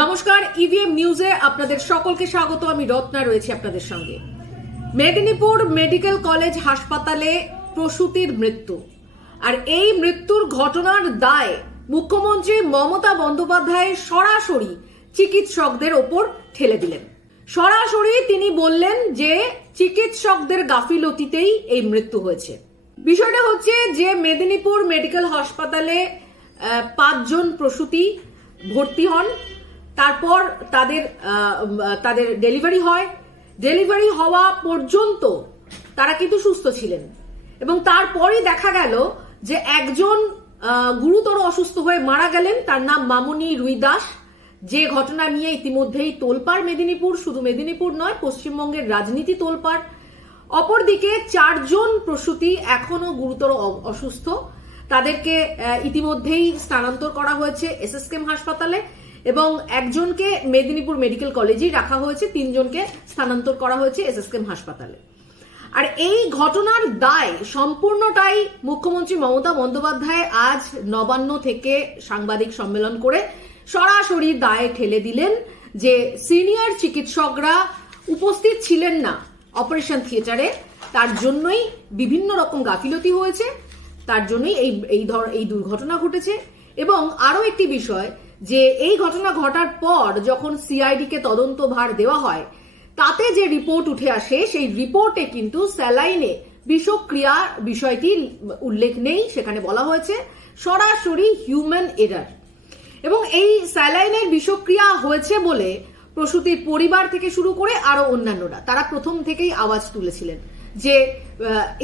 নমস্কার, ইভিএম নিউজে আপনাদের সকলকে স্বাগত। আমি রত্না রয়েছি আপনাদের সঙ্গে। মেদিনীপুর মেডিকেল কলেজ হাসপাতালে প্রসূতির মৃত্যু, আর এই মৃত্যুর ঘটনার দায় মুখ্যমন্ত্রী মমতা বন্দ্যোপাধ্যায় সরাসরি চিকিৎসকদের ওপর ঠেলে দিলেন। সরাসরি তিনি বললেন যে চিকিৎসকদের গাফিলতিতেই এই মৃত্যু হয়েছে। বিষয়টা হচ্ছে যে মেদিনীপুর মেডিকেল হাসপাতালে 5 জন প্রসূতি ভর্তি হন, তারপর তাদের ডেলিভারি হয়। ডেলিভারি হওয়া পর্যন্ত তারা কিন্তু সুস্থ ছিলেন, এবং তারপরই দেখা গেল যে একজন গুরুতর অসুস্থ হয়ে মারা গেলেন। তার নাম মামনি রুই দাস, যে ঘটনা নিয়ে ইতিমধ্যেই তোলপাড় মেদিনীপুর, শুধু মেদিনীপুর নয় পশ্চিমবঙ্গের রাজনীতি তোলপাড়। অপরদিকে 4 জন প্রসূতি এখনো গুরুতর অসুস্থ, তাদেরকে ইতিমধ্যেই স্থানান্তর করা হয়েছে এসএসকেএম হাসপাতালে, এবং একজনকে মেদিনীপুর মেডিকেল কলেজেই রাখা হয়েছে, 3 জনকে স্থানান্তর করা হয়েছে এসএসকেএম হাসপাতালে। আর এই ঘটনার দায় সম্পূর্ণটাই মুখ্যমন্ত্রী মমতা বন্দ্যোপাধ্যায় আজ নবান্ন থেকে সাংবাদিক সম্মেলন করে সরাসরি দায় ঠেলে দিলেন যে সিনিয়র চিকিৎসকরা উপস্থিত ছিলেন না অপারেশন থিয়েটারে, তার জন্যই বিভিন্ন রকম গাফিলতি হয়েছে, তার জন্যই এই দুর্ঘটনা ঘটেছে। এবং আরো একটি বিষয়, যে এই ঘটনা ঘটার পর যখন সিআইডি কে তদন্তভার দেওয়া হয়, তাতে যে রিপোর্ট উঠে আসে সেই রিপোর্টে কিন্তু স্যালাইনে বিষক্রিয়া বিষয়টি উল্লেখ নেই। সেখানে বলা হয়েছে সরাসরি হিউম্যান এরার, এবং এই স্যালাইনের বিষক্রিয়া হয়েছে বলে প্রসূতির পরিবার থেকে শুরু করে আরো অন্যান্যরা তারা প্রথম থেকেই আওয়াজ তুলেছিলেন যে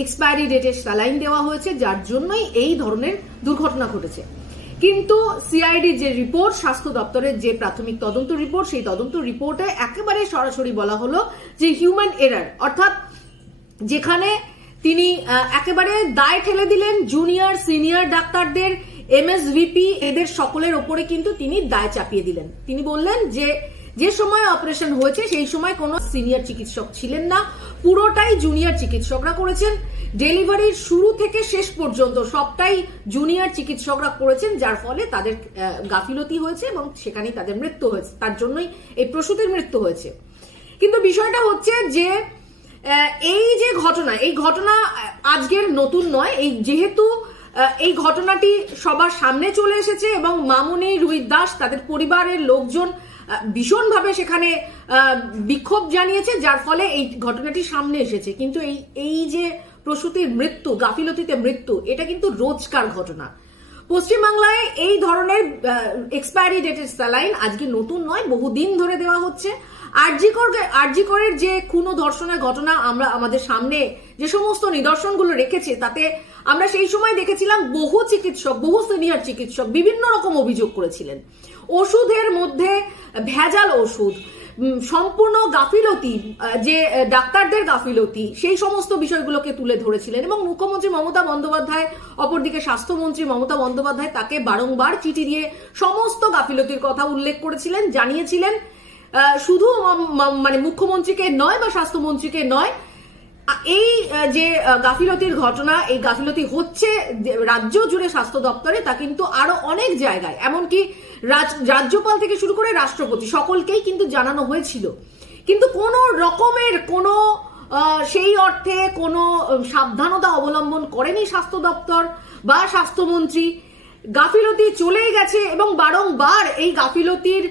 এক্সপায়ারি ডেটে স্যালাইন দেওয়া হয়েছে, যার জন্যই এই ধরনের দুর্ঘটনা ঘটেছে। কিন্তু সিআইডি যে রিপোর্ট, স্বাস্থ্য দপ্তরের যে প্রাথমিক তদন্ত রিপোর্ট, সেই তদন্ত রিপোর্টে একেবারে সরাসরি বলা হলো যে হিউম্যান এরার, অর্থাৎ যেখানে তিনি একেবারে দায় ঠেলে দিলেন জুনিয়র সিনিয়র ডাক্তারদের, এমএসভিপি, এদের সকলের ওপরে কিন্তু তিনি দায় চাপিয়ে দিলেন। তিনি বললেন যে সময় অপারেশন হয়েছে সেই সময় কোনো সিনিয়র চিকিৎসক ছিলেন না, পুরোটাই জুনিয়র চিকিৎসকরা করেছেন। ডেলিভারির শুরু থেকে শেষ পর্যন্ত সবটাই জুনিয়র চিকিৎসকরা করেছেন, যার ফলে তাদের গাফিলতি হয়েছে এবং সেখানেই তাদের মৃত্যু হয়েছে, তার জন্যই এই প্রসূতির মৃত্যু হয়েছে। কিন্তু বিষয়টা হচ্ছে যে এই যে ঘটনা, এই ঘটনা আজকের নতুন নয়, যেহেতু এই ঘটনাটি সবার সামনে চলে এসেছে এবং মামনি রুই দাস, তাদের পরিবারের লোকজন ভীষণভাবে সেখানে বিক্ষোভ জানিয়েছে, যার ফলে এই ঘটনাটি সামনে এসেছে। কিন্তু এই যে প্রসূতির মৃত্যু, গাফিলতিতে মৃত্যু, এটা কিন্তু রোজকার ঘটনা। পশ্চিমবাংলায় এই ধরনের এক্সপায়ারি ডেটের স্যালাইন আজকে নতুন নয়, বহুদিন ধরে দেওয়া হচ্ছে। আরজি করের যে খুন ও ধর্ষণের ঘটনা আমরা আমাদের সামনে যে সমস্ত নিদর্শনগুলো রেখেছে, তাতে আমরা সেই সময় দেখেছিলাম বহু চিকিৎসক, বহু সিনিয়র চিকিৎসক বিভিন্ন রকম অভিযোগ করেছিলেন। ওষুধের মধ্যে ভেজাল ওষুধ, সম্পূর্ণ গাফিলতি, যে ডাক্তারদের গাফিলতি, সেই সমস্ত বিষয়গুলোকে তুলে ধরেছিলেন। এবং মুখ্যমন্ত্রী মমতা বন্দ্যোপাধ্যায়, অপরদিকে স্বাস্থ্যমন্ত্রী মমতা বন্দ্যোপাধ্যায় তাকে বারংবার চিঠি দিয়ে সমস্ত গাফিলতির কথা উল্লেখ করেছিলেন, জানিয়েছিলেন। শুধু মানে মুখ্যমন্ত্রীকে নয় বা স্বাস্থ্যমন্ত্রীকে নয়, এই যে গাফিলতির ঘটনা, এই গাফিলতি হচ্ছে রাজ্য জুড়ে স্বাস্থ্য দপ্তরে, তা কিন্তু আরো অনেক জায়গায়, এমনকি রাজ্যপাল থেকে শুরু করে রাষ্ট্রপতি সকলকেই কিন্তু জানানো হয়েছিল। কিন্তু কোন রকমের কোনো সেই অর্থে কোনো সাবধানতা অবলম্বন করেনি স্বাস্থ্য দপ্তর বা স্বাস্থ্যমন্ত্রী। গাফিলতি চলেই গেছে, এবং বারংবার এই গাফিলতির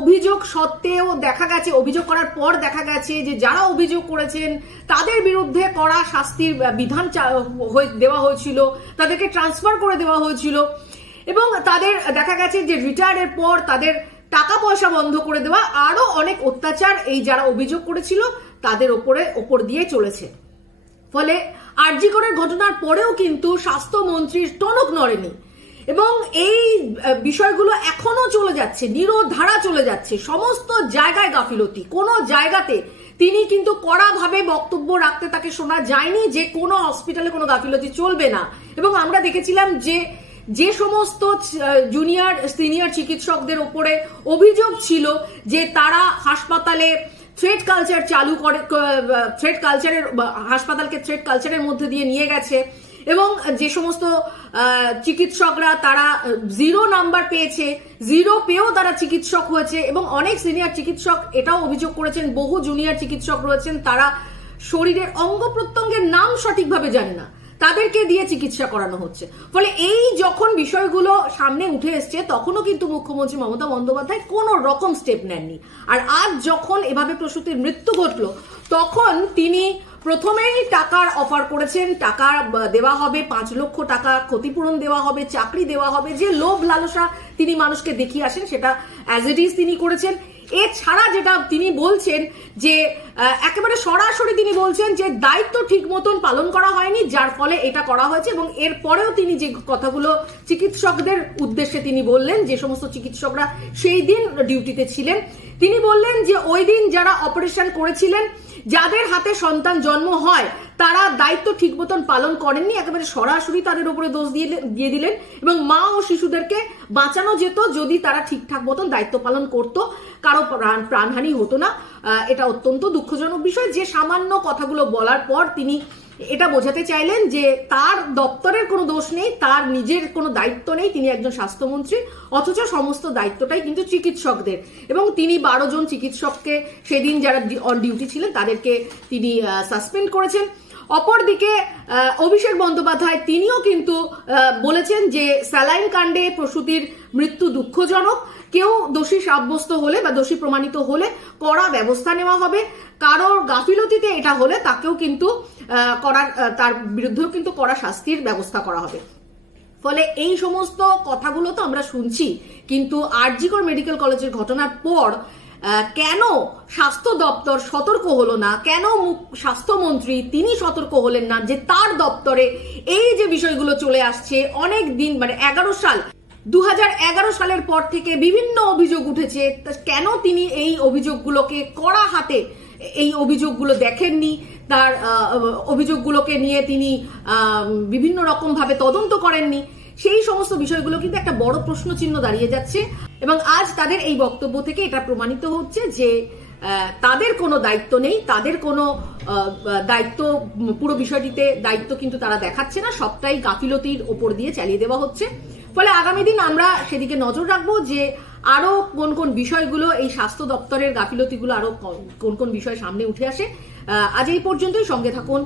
অভিযোগ সত্ত্বেও দেখা গেছে, অভিযোগ করার পর দেখা গেছে যে যারা অভিযোগ করেছেন তাদের বিরুদ্ধে কড়া শাস্তির বিধান দেওয়া হয়েছিল, তাদেরকে ট্রান্সফার করে দেওয়া হয়েছিল, এবং তাদের দেখা গেছে যে রিটায়ারের পর তাদের টাকা পয়সা বন্ধ করে দেওয়া, আরো অনেক অত্যাচার এই যারা অভিযোগ করেছিল তাদের ওপর দিয়ে চলেছে। ফলে আরজি করের ঘটনার পরেও কিন্তু স্বাস্থ্যমন্ত্রীর টনক নড়েনি, এবং এই বিষয়গুলো এখনো চলে যাচ্ছে, নিরধারা চলে যাচ্ছে। সমস্ত জায়গায় গাফিলতি, কোনো জায়গাতে তিনি কিন্তু কড়াভাবে বক্তব্য রাখতে তাকে শোনা যায়নি যে কোনো হসপিটালে কোনো গাফিলতি চলবে না। এবং আমরা দেখেছিলাম যে সমস্ত জুনিয়র সিনিয়র চিকিৎসকদের উপরে অভিযোগ ছিল যে তারা হাসপাতালে থ্রেড কালচার চালু করে, থ্রেড কালচারের হাসপাতালকে থ্রেড কালচারের মধ্যে দিয়ে নিয়ে গেছে, এবং যে সমস্ত চিকিৎসকরা তারা 0 নাম্বার পেয়েছে, 0 পেয়েও তারা চিকিৎসক হয়েছে, এবং অনেক সিনিয়র চিকিৎসক এটাও অভিযোগ করেছেন বহু জুনিয়র চিকিৎসক রয়েছেন তারা শরীরের অঙ্গ প্রত্যঙ্গের নাম সঠিকভাবে জানে না, তাদেরকে দিয়ে চিকিৎসা করানো হচ্ছে। ফলে এই যখন বিষয়গুলো সামনে উঠে এসছে তখনও কিন্তু মুখ্যমন্ত্রী মমতা বন্দ্যোপাধ্যায় কোনো রকম স্টেপ নেননি। আর আজ যখন এভাবে প্রসূতির মৃত্যু ঘটলো তখন তিনি প্রথমেই টাকার অফার করেছেন, টাকা দেওয়া হবে, 5 লক্ষ টাকা ক্ষতিপূরণ দেওয়া হবে, চাকরি দেওয়া হবে, যে লোভ লালসা তিনি মানুষকে দেখিয়ে আসেন সেটা অ্যাজ ইট ইজ তিনি করেছেন। এছাড়া যেটা তিনি বলছেন যে একেবারে সরাসরি তিনি বলছেন যে দায়িত্ব ঠিক মতন পালন করা হয়নি, যার ফলে এটা করা হয়েছে। এবং এরপরেও তিনি যে কথাগুলো চিকিৎসকদের উদ্দেশ্যে তিনি বললেন, যে সমস্ত চিকিৎসকরা সেই দিন ডিউটিতে ছিলেন, তিনি বললেন যে ওই দিন যারা অপারেশন করেছিলেন, যাদের হাতে সন্তান জন্ম হয়, তারা দায়িত্ব ঠিক মতন পালন করেননি, একেবারে সরাসরি তাদের উপরে দোষ দিয়ে দিলেন। এবং মা ও শিশুদেরকে বাঁচানো যেত যদি তারা ঠিকঠাক মতন দায়িত্ব পালন করত, কারো প্রাণহানি হতো না। এটা অত্যন্ত দুঃখজনক বিষয় যে সামান্য কথাগুলো বলার পর তিনি এটা বোঝাতে চাইলেন যে তার দপ্তরের কোনো দোষ নেই, তার নিজের কোনো দায়িত্ব নেই, তিনি একজন স্বাস্থ্যমন্ত্রী, অথচ সমস্ত দায়িত্বটাই কিন্তু চিকিৎসকদের। এবং তিনি 12 জন চিকিৎসককে সেদিন যারা অন ডিউটি ছিলেন তাদেরকে তিনি সাসপেন্ড করেছেন। অপরদিকে অভিষেক বন্দ্যোপাধ্যায় তিনিও কিন্তু বলেছেন যে স্যালাইন কাণ্ডে প্রসূতির মৃত্যু দুঃখজনক, কেউ দোষী সাব্যস্ত হলে বা দোষী প্রমাণিত হলে কড়া ব্যবস্থা নেওয়া হবে, কারোর গাফিলতিতে এটা হলে তাকেও কিন্তু তার বিরুদ্ধেও কিন্তু কড়া শাস্তির ব্যবস্থা করা হবে। ফলে এই সমস্ত কথাগুলো তো আমরা শুনছি, কিন্তু আর.জি. কর মেডিকেল কলেজের ঘটনার পর কেন স্বাস্থ্য দপ্তর সতর্ক হলো না, কেন স্বাস্থ্যমন্ত্রী তিনি সতর্ক হলেন না যে তার দপ্তরে এই যে বিষয়গুলো চলে আসছে অনেক দিন, মানে 2011 সালের পর থেকে বিভিন্ন অভিযোগ উঠেছে, কেন তিনি এই অভিযোগগুলোকে কড়া হাতে এই অভিযোগগুলো দেখেননি, তার অভিযোগগুলোকে নিয়ে তিনি বিভিন্ন রকম ভাবে তদন্ত করেননি, সেই সমস্ত বিষয়গুলো কিন্তু একটা বড় প্রশ্নচিহ্ন দাঁড়িয়ে যাচ্ছে। এবং আজ তাদের এই বক্তব্য থেকে এটা প্রমাণিত হচ্ছে যে তাদের কোনো দায়িত্ব নেই, তাদের কোনো দায়িত্ব, পুরো বিষয়টিতে দায়িত্ব কিন্তু তারা দেখাচ্ছে না, সবটাই গাফিলতির ওপর দিয়ে চালিয়ে দেওয়া হচ্ছে। ফলে আগামী দিন আমরা সেদিকে নজর রাখবো যে আরো কোন কোন বিষয়গুলো, এই স্বাস্থ্য দপ্তরের গাফিলতিগুলো আরো কোন কোন বিষয় সামনে উঠে আসে। আজ এই পর্যন্তই, সঙ্গে থাকুন।